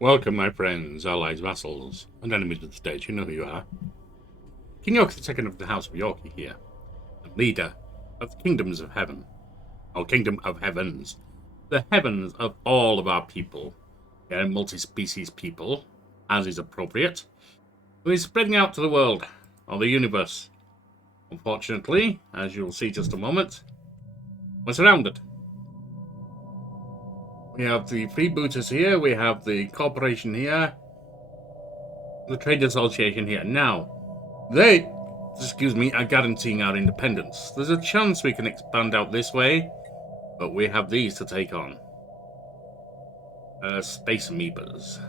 Welcome, my friends, allies, vassals, and enemies of the state. You know who you are. King Yorkie II of the House of Yorkie here, the leader of the kingdoms of heaven, or kingdom of heavens, the heavens of all of our people. We are a multi-species people, as is appropriate. We're spreading out to the world, or the universe. Unfortunately, as you'll see just a moment, we're surrounded. We have the freebooters here, we have the corporation here, the trade association here. Now, they, are guaranteeing our independence. There's a chance we can expand out this way, but we have these to take on. Space amoebas.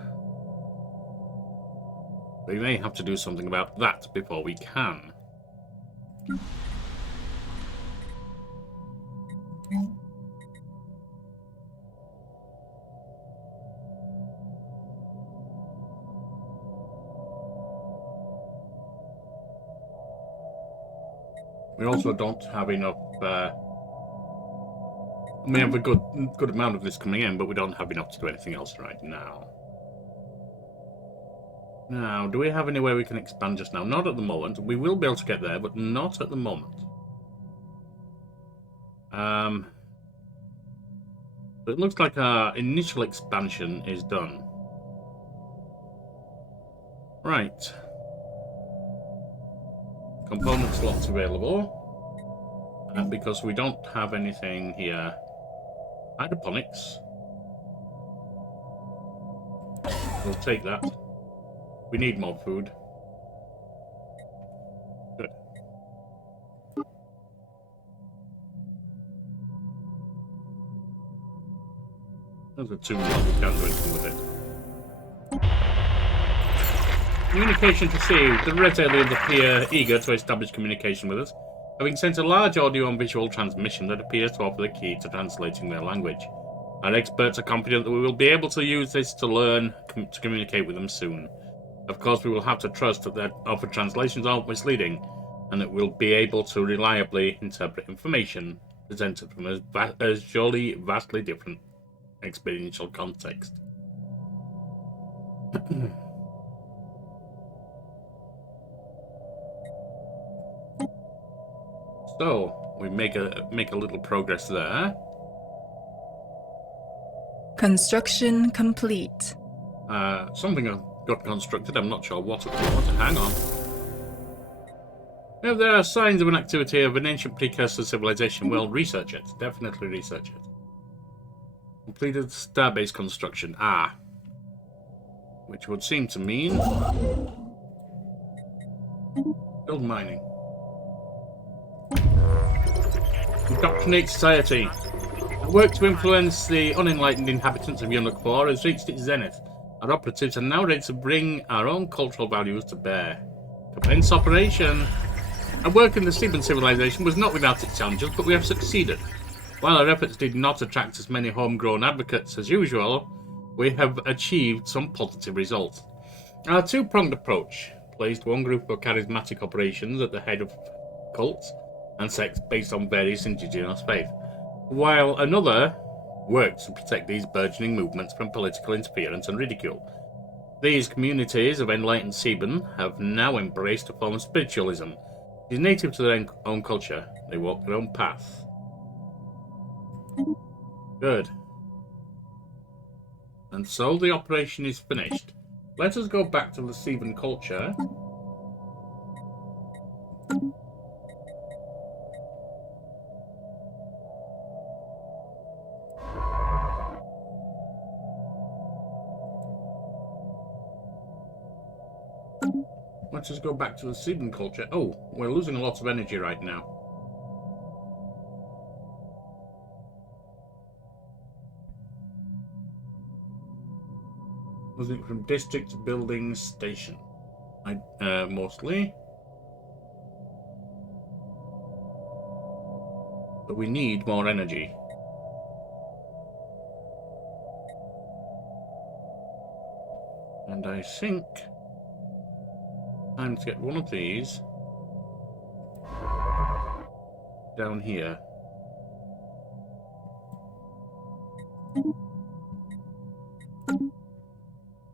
We may have to do something about that before we can. We also don't have enough. We have a good amount of this coming in, but we don't have enough to do anything else right now. Now, do we have any way we can expand just now? Not at the moment. We will be able to get there, but not at the moment. But it looks like our initial expansion is done. Right. Component slots available. Because we don't have anything here. Hydroponics. We'll take that. We need more food. Good. Those are two more. We can't do anything with it. Communication received. The red aliens appear eager to establish communication with us, having sent a large audio and visual transmission that appears to offer the key to translating their language. Our experts are confident that we will be able to use this to learn to communicate with them soon. Of course, we will have to trust that their offered translations aren't misleading, and that we'll be able to reliably interpret information presented from a surely vastly different experiential context. So we make a little progress there. Construction complete. Something got constructed. I'm not sure what at the moment. Hang on. If there are signs of an activity of an ancient precursor civilization, well, research it. Definitely research it. Completed starbase construction. Which would seem to mean gold mining. Indocrinate society. The work to influence the unenlightened inhabitants of Yorkie II has reached its zenith. Our operatives are now ready to bring our own cultural values to bear. Commence operation. Our work in the Steven civilization was not without its challenges, but we have succeeded. While our efforts did not attract as many homegrown advocates as usual, we have achieved some positive results. Our two-pronged approach placed one group of charismatic operations at the head of cults and sects based on various indigenous faith, while another worked to protect these burgeoning movements from political interference and ridicule. These communities of enlightened Seaben have now embraced a form of spiritualism. It is native to their own culture. They walk their own path. Good. And so the operation is finished. Let us go back to the Seaben culture. Let's just go back to the Seaben culture. Oh, we're losing a lot of energy right now. Losing from district, buildings, station. Mostly. But we need more energy. And I think time to get one of these down here.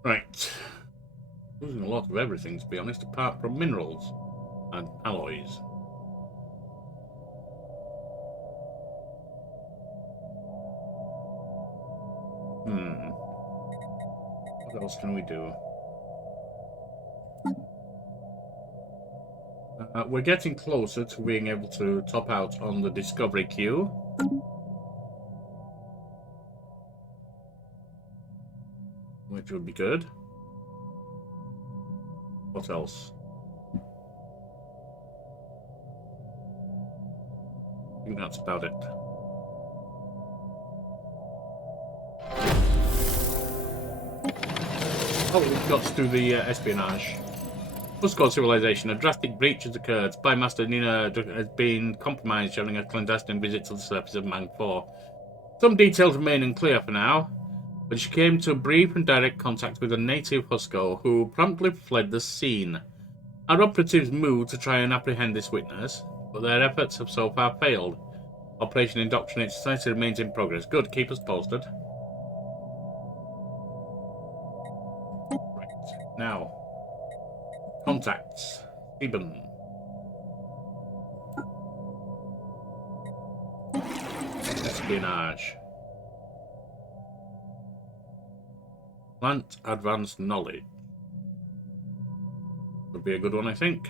Right. Losing a lot of everything, to be honest, apart from minerals and alloys. What else can we do? We're getting closer to being able to top out on the discovery queue. Which would be good. What else? I think that's about it. Oh, we've got to do the espionage. Fusco civilization. A drastic breach has occurred. Spy Master Nina has been compromised during a clandestine visit to the surface of Mang 4. Some details remain unclear for now, but she came to brief and direct contact with a native Fusco who promptly fled the scene. Our operatives moved to try and apprehend this witness, but their efforts have so far failed. Operation Indoctrinating Society remains in progress. Good, keep us posted. Right, now. Contacts. Eben. Espionage. Plant advanced knowledge. Would be a good one, I think.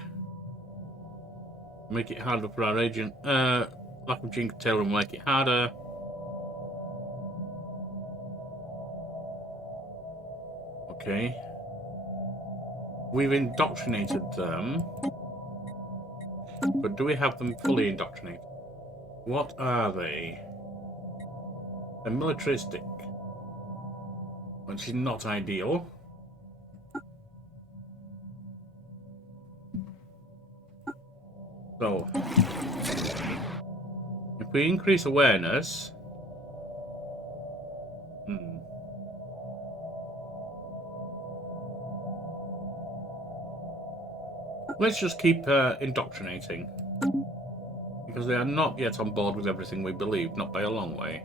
Make it harder for our agent. Lack of gene control will make it harder. Okay. We've indoctrinated them. But do we have them fully indoctrinated? What are they? They're militaristic. Which is not ideal. So, if we increase awareness, let's just keep indoctrinating, because they are not yet on board with everything we believe, not by a long way.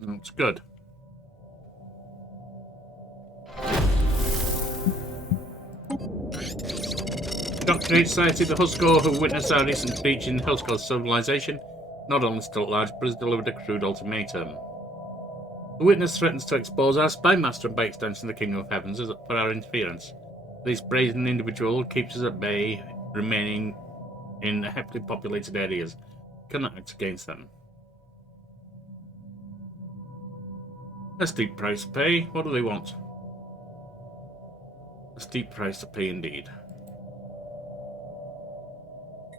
That's good. Indoctrinate Society, the Husko who witnessed our recent breach in Husko's civilization, not only still at large, but has delivered a crude ultimatum. The witness threatens to expose our spy master and by extension the Kingdom of Heavens for our interference. This brazen individual keeps us at bay, remaining in heavily populated areas. We cannot act against them. A steep price to pay. What do they want? A steep price to pay indeed.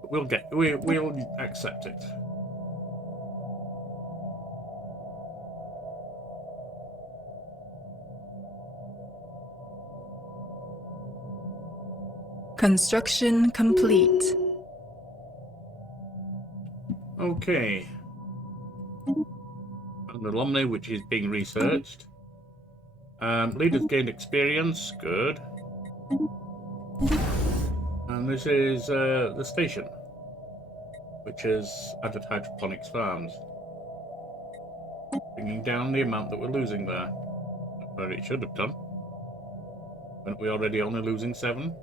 But we'll accept it. Construction complete. Okay. An alumni which is being researched. Leaders gained experience. Good. And this is the station, which has added hydroponics farms, bringing down the amount that we're losing there. Where it should have done. Weren't we already only losing 7?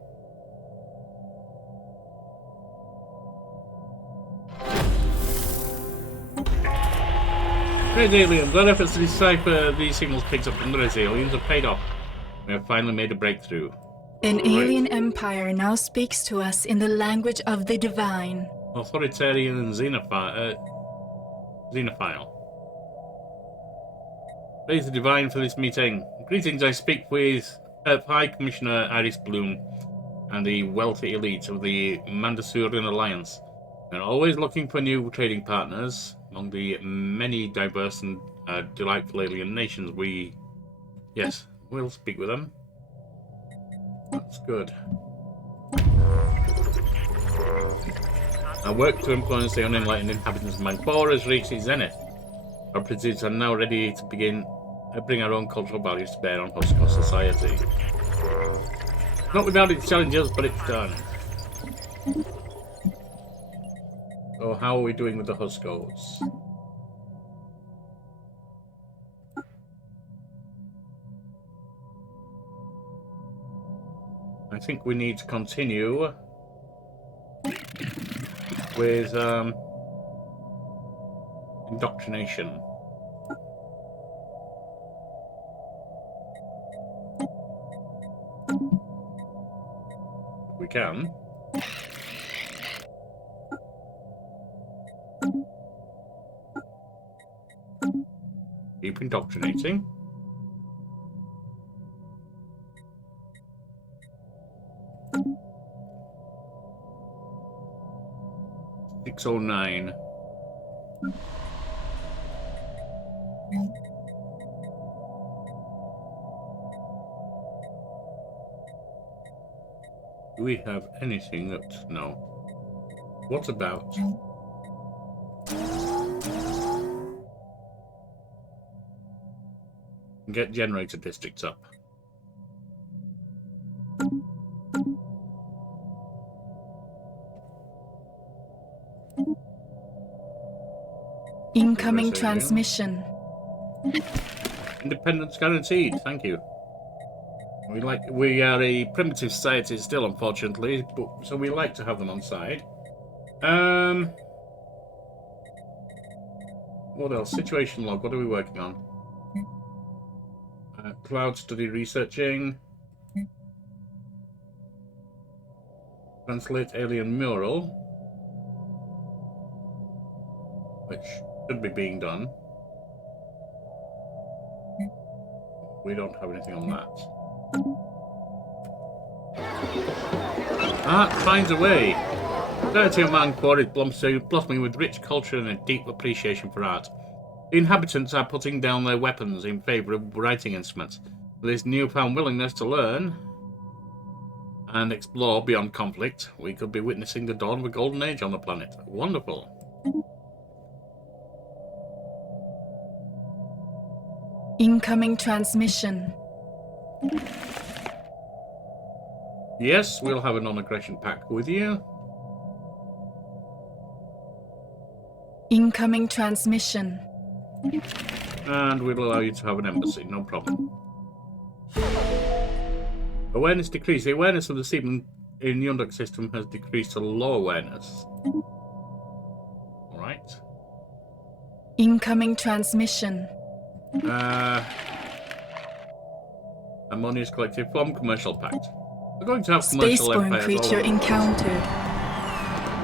Red aliens. Our efforts to decipher these signals picked up from the Red aliens have paid off. We have finally made a breakthrough. An alien empire now speaks to us in the language of the divine. Authoritarian and xenophile. Praise the divine for this meeting. Greetings, I speak with High Commissioner Iris Bloom and the wealthy elite of the Mandasurian Alliance. We're always looking for new trading partners among the many diverse and delightful alien nations. Yes, we'll speak with them. That's good. Our work to influence the unenlightened inhabitants of Mang 4 has reached its zenith. Our operatives are now ready to begin bring our own cultural values to bear on Husko society. Not without its challenges, but it's done. So how are we doing with the Huskos? I think we need to continue with indoctrination. If we can. Keep indoctrinating. $609. Do we have anything that... No. What about... Get generator districts up. Incoming transmission. Independence guaranteed. Thank you. We are a primitive society still, unfortunately, but so we like to have them on side. What else? Situation log. What are we working on? Cloud study researching. Translate alien mural, which should be being done. We don't have anything on that. Art finds a way. Society of Manquar is blossoming with rich culture and a deep appreciation for art. The inhabitants are putting down their weapons in favour of writing instruments. With this newfound willingness to learn and explore beyond conflict, we could be witnessing the dawn of a golden age on the planet. Wonderful. Incoming transmission. Yes, we'll have a non-aggression pact with you. Incoming transmission. And we'll allow you to have an embassy, no problem. Awareness decreased. The awareness of the seaman in the Yondak system has decreased to low awareness. Alright. Incoming transmission. Harmonious collective form commercial pact. We're going to have commercial Spaceborne empires creature all over. encountered.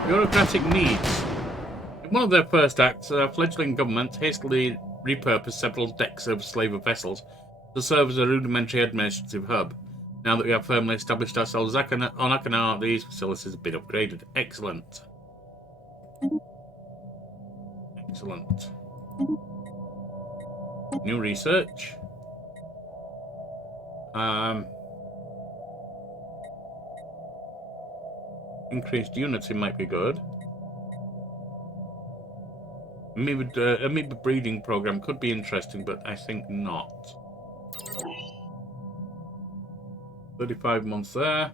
Bureaucratic needs. In one of their first acts, a fledgling government hastily repurposed several decks of slaver vessels to serve as a rudimentary administrative hub. Now that we have firmly established ourselves on Akana, these facilities have been upgraded. Excellent. Excellent. New research. Increased unity might be good. Amoeba breeding program could be interesting, but I think not. 35 months there.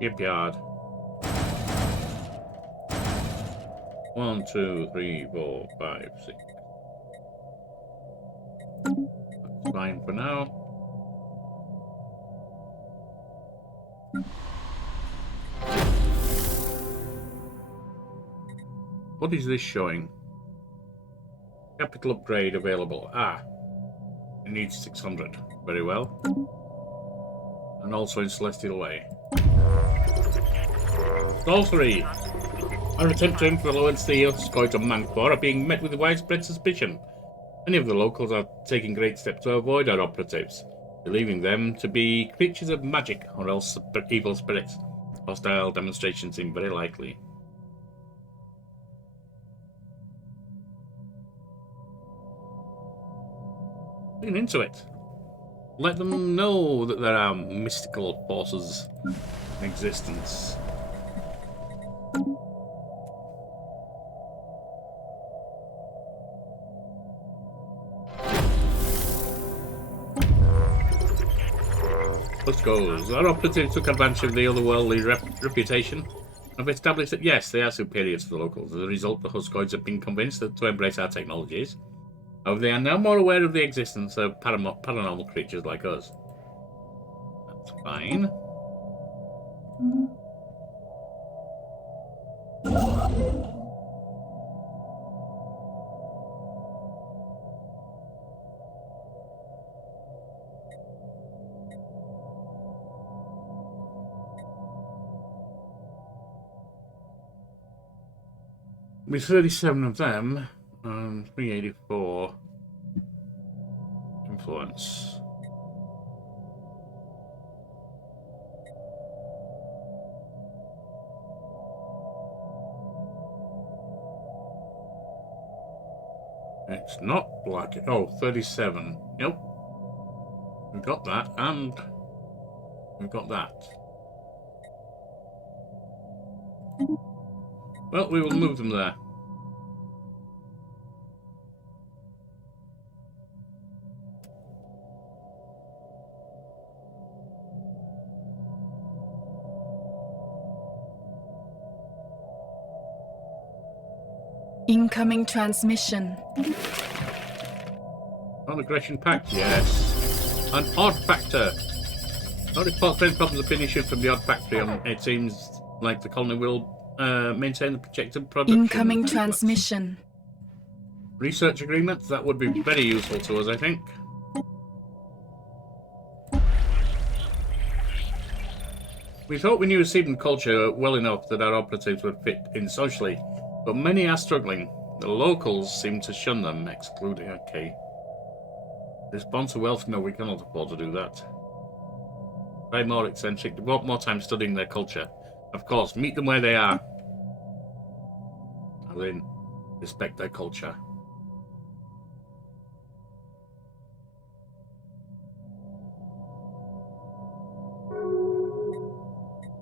Shipyard. 1, 2, 3, 4, 5, 6. That's fine for now. What is this showing? Capital upgrade available. It needs 600. Very well. And also in Celestial Way. Sorcery. Our attempt to influence the Huskos of Manquar are being met with widespread suspicion. Many of the locals are taking great steps to avoid our operatives, believing them to be creatures of magic or else evil spirits. Hostile demonstrations seem very likely. Lean into it. Let them know that there are mystical forces in existence. Huskos. Our operatives took advantage of the otherworldly reputation and have established that, yes, they are superior to the locals. As a result, the Huskoids have been convinced to embrace our technologies. However, they are now more aware of the existence of paranormal creatures like us. That's fine. With 37 of them, 384 influence. It's not black. Oh, 37. Yep. We've got that, and we've got that. Well, we will move them there. Incoming transmission. Non-aggression pact, yes. An odd factor. No reports of any problems have been issued from the odd factory. It seems like the colony will maintain the projected production. Incoming transmission. Research agreements, that would be very useful to us, I think. We thought we knew Eden culture well enough that our operatives would fit in socially, but many are struggling. The locals seem to shun them, excluding... Okay. Respond to wealth? No, we cannot afford to do that. Try more eccentric. Devote more time studying their culture. Of course, meet them where they are. And then respect their culture.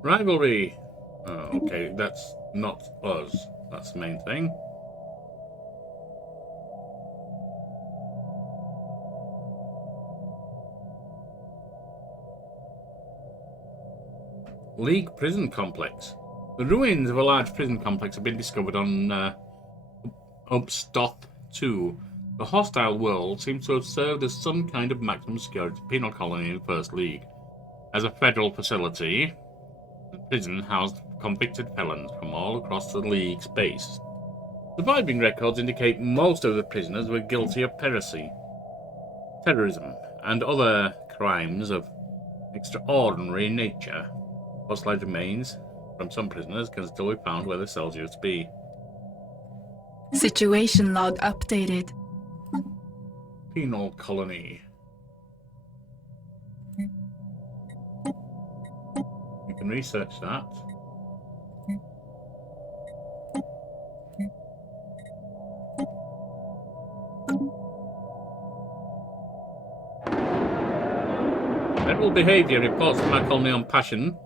Rivalry. Oh, okay, that's not us. That's the main thing. League prison complex. The ruins of a large prison complex have been discovered on Upstop 2. The hostile world seems to have served as some kind of maximum security penal colony in the First League. As a federal facility, the prison housed convicted felons from all across the League's base. Surviving records indicate most of the prisoners were guilty of piracy, terrorism, and other crimes of extraordinary nature. Fossilized remains from some prisoners can still be found where the cells used to be. Situation log updated. Penal colony. You can research that. Federal behaviour reports from our colony on Passion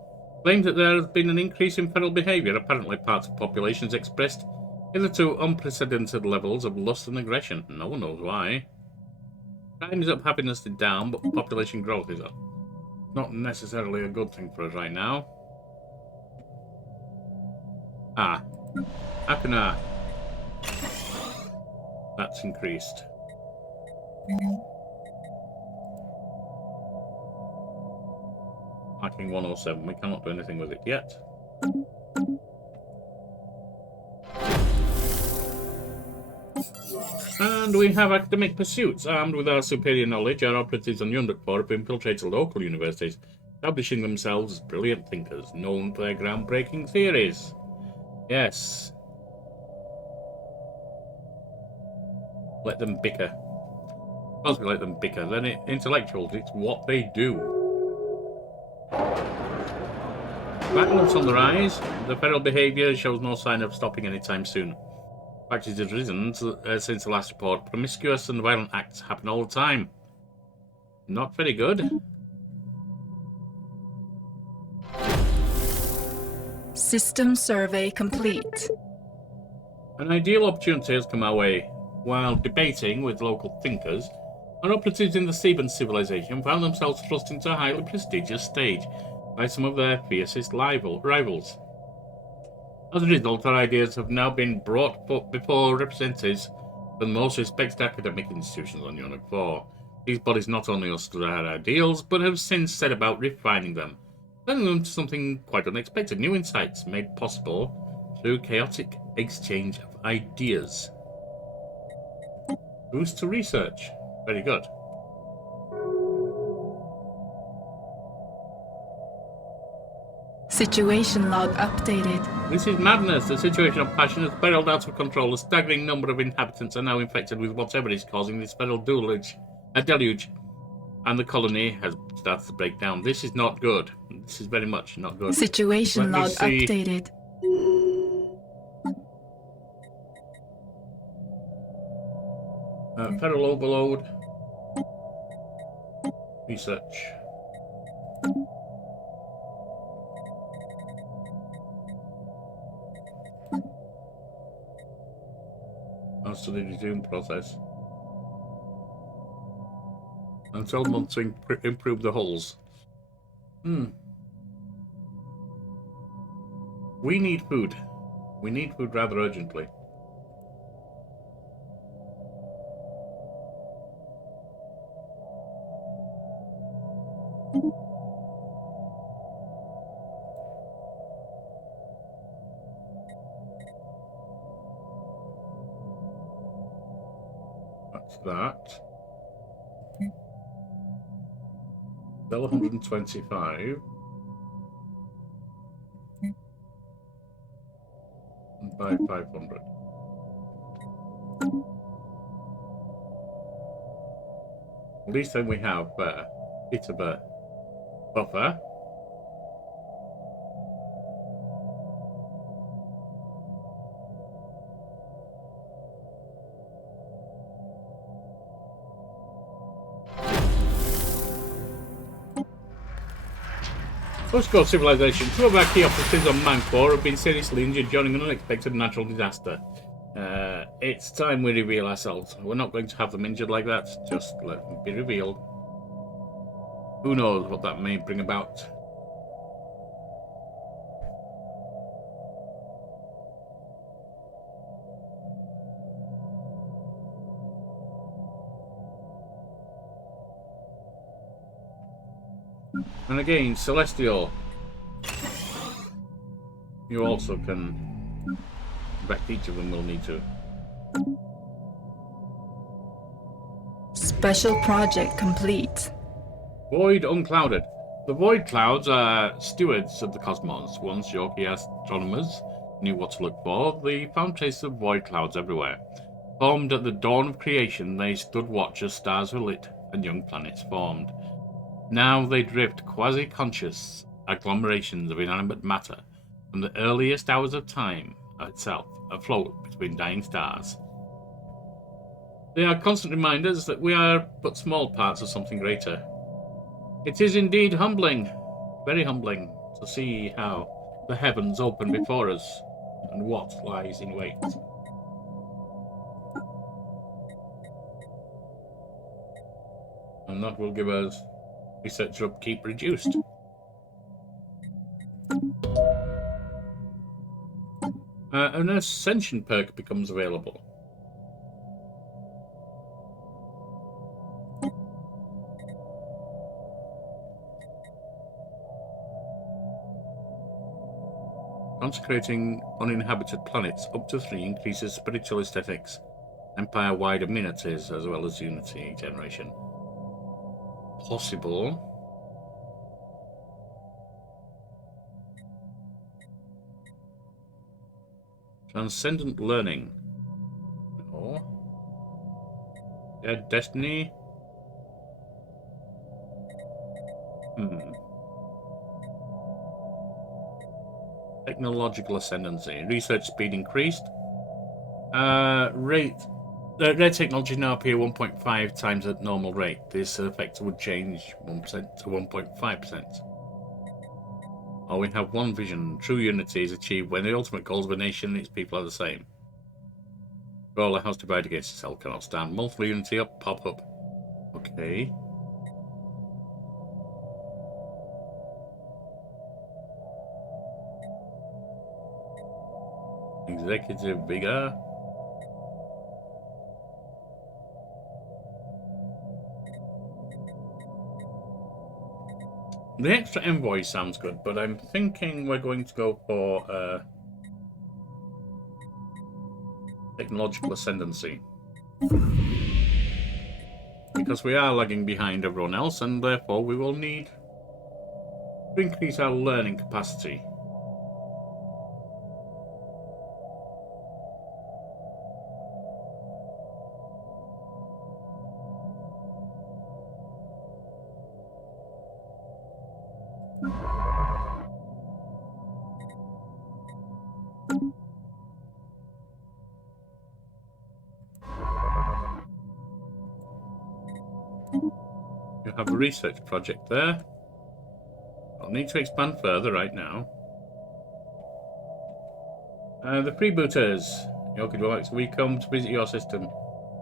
claims that there has been an increase in feral behaviour. Apparently parts of populations expressed hitherto unprecedented levels of lust and aggression. No one knows why. Crime is up, happiness is down, but population growth is up. Not necessarily a good thing for us right now. Ah. Akana. That's increased. Hacking 107. We cannot do anything with it yet. And we have academic pursuits. Armed with our superior knowledge, our operatives on Yunduk have infiltrated local universities, establishing themselves as brilliant thinkers, known for their groundbreaking theories. Yes. Let them bicker. Once we let them bicker, then intellectuals, it's what they do. Violence on the rise. The feral behaviour shows no sign of stopping anytime soon. In fact, it has risen since the last report. Promiscuous and violent acts happen all the time. Not very good. System survey complete. An ideal opportunity has come our way. While debating with local thinkers, Our operatives in the Theban civilization found themselves thrust into a highly prestigious stage by some of their fiercest rivals. As a result, our ideas have now been brought before representatives from the most respected academic institutions on Unit 4. These bodies not only understood our ideals, but have since set about refining them, turning them to something quite unexpected, new insights made possible through chaotic exchange of ideas. Boost to research. Very good. Situation log updated. This is madness. The situation of passion has spiraled out of control. A staggering number of inhabitants are now infected with whatever is causing this feral deluge, and the colony has started to break down. This is not good. This is very much not good. Situation log updated. Feral overload. Research. Answer the resume process. And 12 months to improve the hulls. We need food. We need food rather urgently. That's that. Still 125. And buy 500. At least then we have a bit of a buffer. Postcode civilization. Two of our key operatives on Mancor have been seriously injured during an unexpected natural disaster. It's time we reveal ourselves. We're not going to have them injured like that. Just let them be revealed. Who knows what that may bring about. And again, Celestial. You also can... In fact, each of them will need to. Special project complete. Void unclouded. The Void Clouds are stewards of the cosmos. Once Yorkie astronomers knew what to look for, they found traces of Void Clouds everywhere. Formed at the dawn of creation, they stood watch as stars were lit and young planets formed. Now they drift quasi-conscious agglomerations of inanimate matter from the earliest hours of time itself, afloat between dying stars. They are constant reminders that we are but small parts of something greater. It is indeed humbling, very humbling, to see how the heavens open before us and what lies in wait. And that will give us research upkeep reduced. An ascension perk becomes available. Consecrating uninhabited planets up to 3 increases spiritual aesthetics, empire-wide amenities, as well as unity generation. Possible. Transcendent learning. No. Dead destiny. Technological ascendancy. Research speed increased. Rate. The rare technology now appear 1.5 times at normal rate. This effect would change 1% to 1.5%. Or we have one vision. True unity is achieved when the ultimate goals of a nation and its people are the same. Roll a house divided against itself cannot stand. Multiple unity up, pop up. Okay. Executive vigor. The extra envoy sounds good, but I'm thinking we're going to go for technological ascendancy. Because we are lagging behind everyone else, and therefore we will need to increase our learning capacity. You have a research project there. I'll need to expand further right now. The freebooters. Yorkie II, we come to visit your system.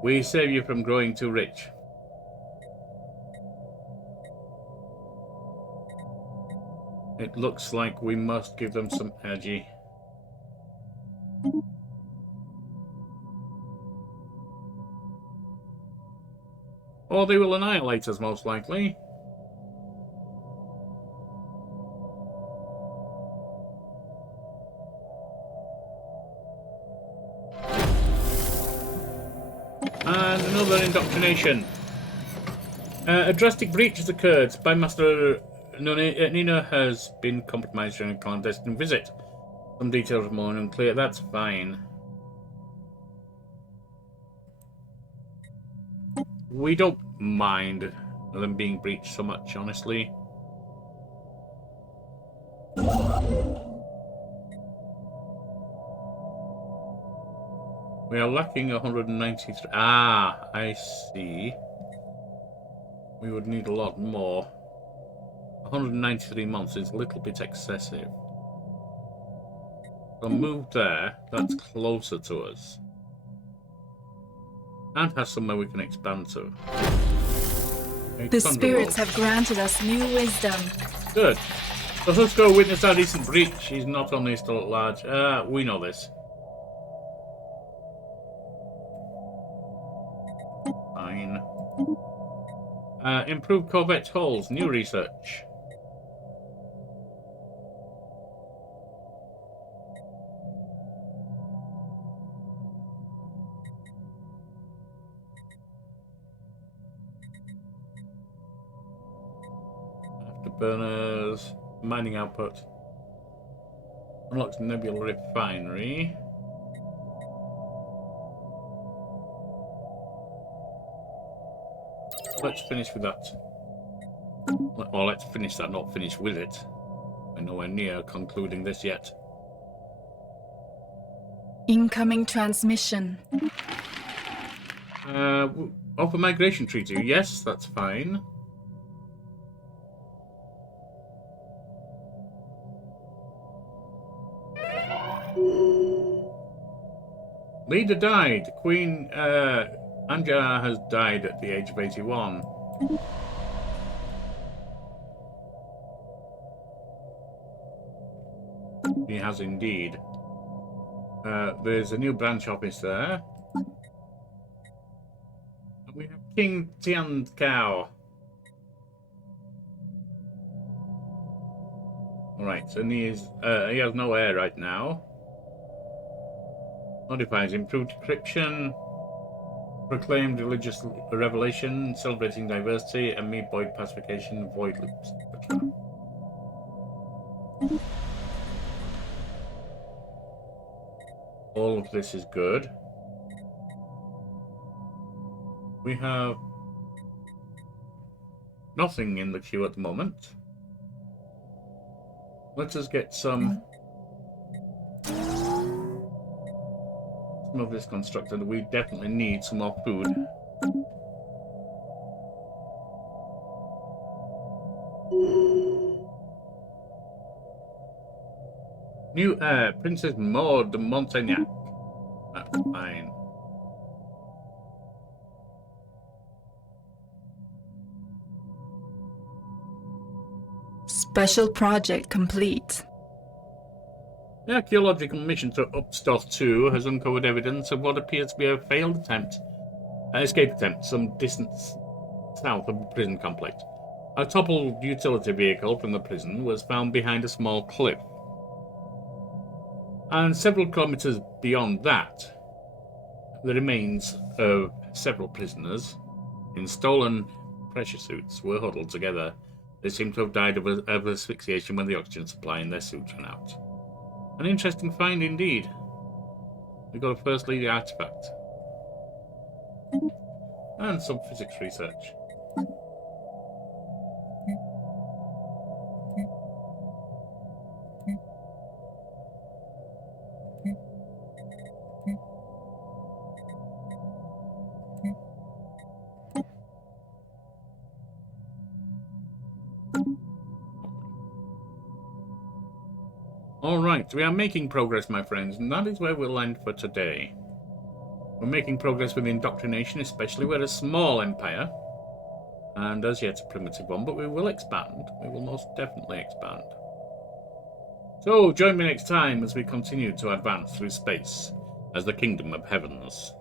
We save you from growing too rich. It looks like we must give them some energy. Or they will annihilate us, most likely. And another indoctrination. A drastic breach has occurred. Spymaster Nina has been compromised during a clandestine visit. Some details are more unclear. That's fine. We don't mind them being breached so much, honestly. We are lacking 193. Ah, I see. We would need a lot more. 193 months is a little bit excessive. So move there. That's closer to us. And has somewhere we can expand to. The spirits have granted us new wisdom. Good. So let's go witness our recent breach. He's not only still at large. We know this. Fine. Improved corvette hulls. New research. Afterburners. Mining output. Unlocks Nebula Refinery. Let's finish with that. Or let's finish that, not finish with it. We're nowhere near concluding this yet. Incoming transmission. Offer migration treaty. Yes, that's fine. Leader died. Queen Anja has died at the age of 81. He has indeed. There's a new branch office there. And we have King Tian Cao. Alright, and he has no heir right now. Modifies improved decryption. Proclaimed religious revelation, celebrating diversity, and void pacification, void loops, etc. All of this is good. We have nothing in the queue at the moment. Let us get some of this constructed. We definitely need some more food. New heir, Princess Maud de Montagnac. That's fine. Special project complete. The archaeological mission to Upstoth 2 has uncovered evidence of what appears to be a failed escape attempt some distance south of the prison complex. A toppled utility vehicle from the prison was found behind a small cliff. And several kilometers beyond that, the remains of several prisoners in stolen pressure suits were huddled together. They seem to have died of asphyxiation when the oxygen supply in their suits ran out. An interesting find indeed. We got a first lady artifact. And some physics research. Alright, we are making progress, my friends, and that is where we'll end for today. We're making progress with indoctrination, especially. We're a small empire, and as yet a primitive one, but we will expand. We will most definitely expand. So, join me next time as we continue to advance through space as the Kingdom of Heavens.